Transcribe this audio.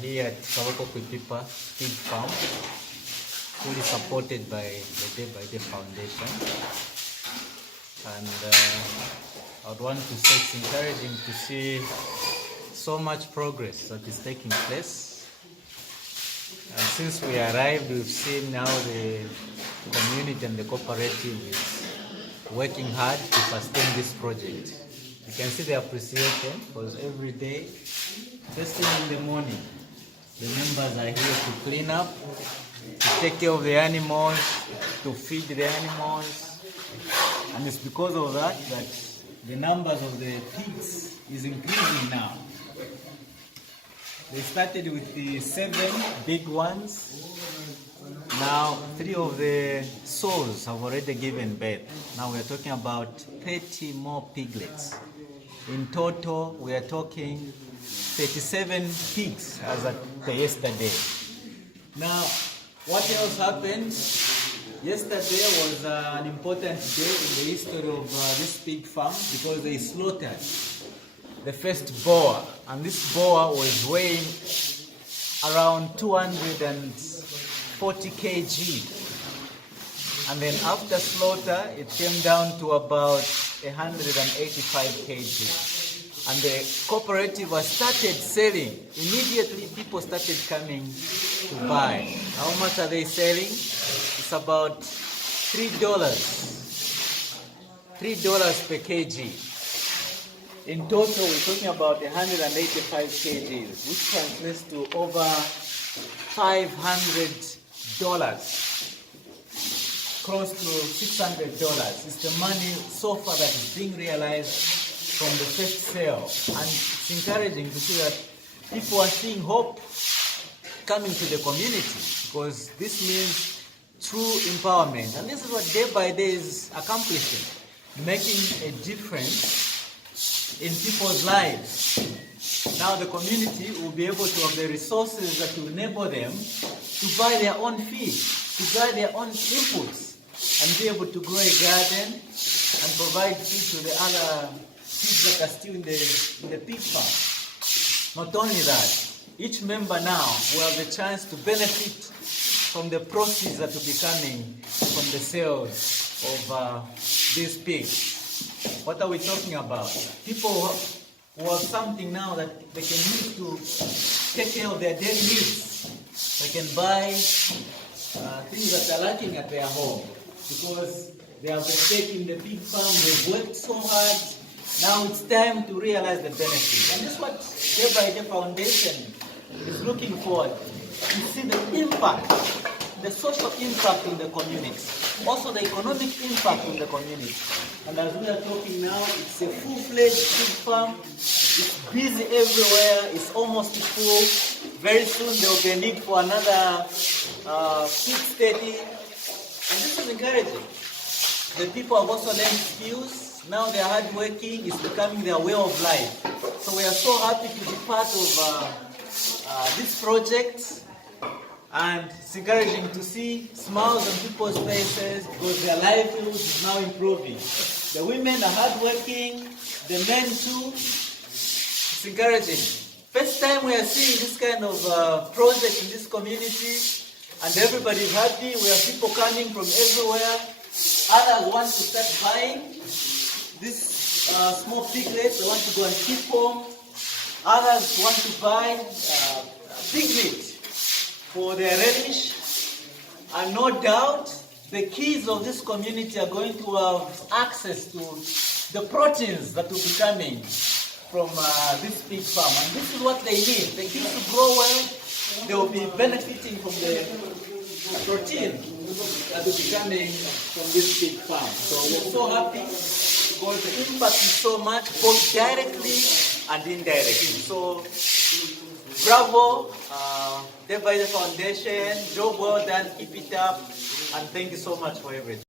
here at Kawako Kuipipa Pig Farm, fully supported by the Day by Day Foundation. And I would want to say it's encouraging to see so much progress that is taking place. And since we arrived, we've seen now the community and the cooperative is working hard to sustain this project. You can see the appreciation because every day, first thing in the morning, the members are here to clean up, to take care of the animals, to feed the animals. And it's because of that that the numbers of the pigs is increasing now. They started with the 7 big ones. Now 3 of the sows have already given birth. Now we are talking about 30 more piglets. In total, we are talking 37 pigs as at yesterday. Now, what else happened? Yesterday was an important day in the history of this pig farm because they slaughtered the first boar, and this boar was weighing around 240 kg. And then after slaughter, it came down to about 185 kg. And the cooperative was started selling. Immediately, people started coming to buy. How much are they selling? It's about $3 per kg. In total, we're talking about 185 kgs, which translates to over $500, close to $600. It's the money so far that is being realized from the first sale. And it's encouraging to see that people are seeing hope coming to the community, because this means true empowerment. And this is what Day by Day is accomplishing, making a difference in people's lives. Now the community will be able to have the resources that will enable them to buy their own feed, to buy their own inputs, and be able to grow a garden and provide feed to the other pigs that are still in the pig farm. Not only that, each member now will have the chance to benefit from the proceeds that will be coming from the sales of these pigs. What are we talking about? People who have something now that they can use to take care of their daily needs. They can buy things that are lacking at their home because they have a stake in the pig farm, they've worked so hard. Now it's time to realize the benefit. And this is what Day by Day Foundation is looking forward to see the impact, the social impact in the community, also the economic impact in the community. And as we are talking now, it's a full-fledged pig farm. It's busy everywhere. It's almost full. Very soon there will be a need for another pig steady. And this is encouraging. The people have also learned skills. Now they are hardworking. It's becoming their way of life. So we are so happy to be part of this project. And it's encouraging to see smiles on people's faces because their livelihood is now improving. The women are hardworking, the men too. It's encouraging. First time we are seeing this kind of project in this community, and everybody is happy. We have people coming from everywhere. Others want to start buying these small piglets. They want to go and keep home. Others want to buy pig meat for their relish. And no doubt, the kids of this community are going to have access to the proteins that will be coming from this pig farm. And this is what they need. The kids to grow well, they will be benefiting from the protein that will be coming from this pig farm. So we're so happy because the impact is so much, both directly and indirectly. So bravo, Day by Day Foundation, job well done, keep it up, and thank you so much for everything.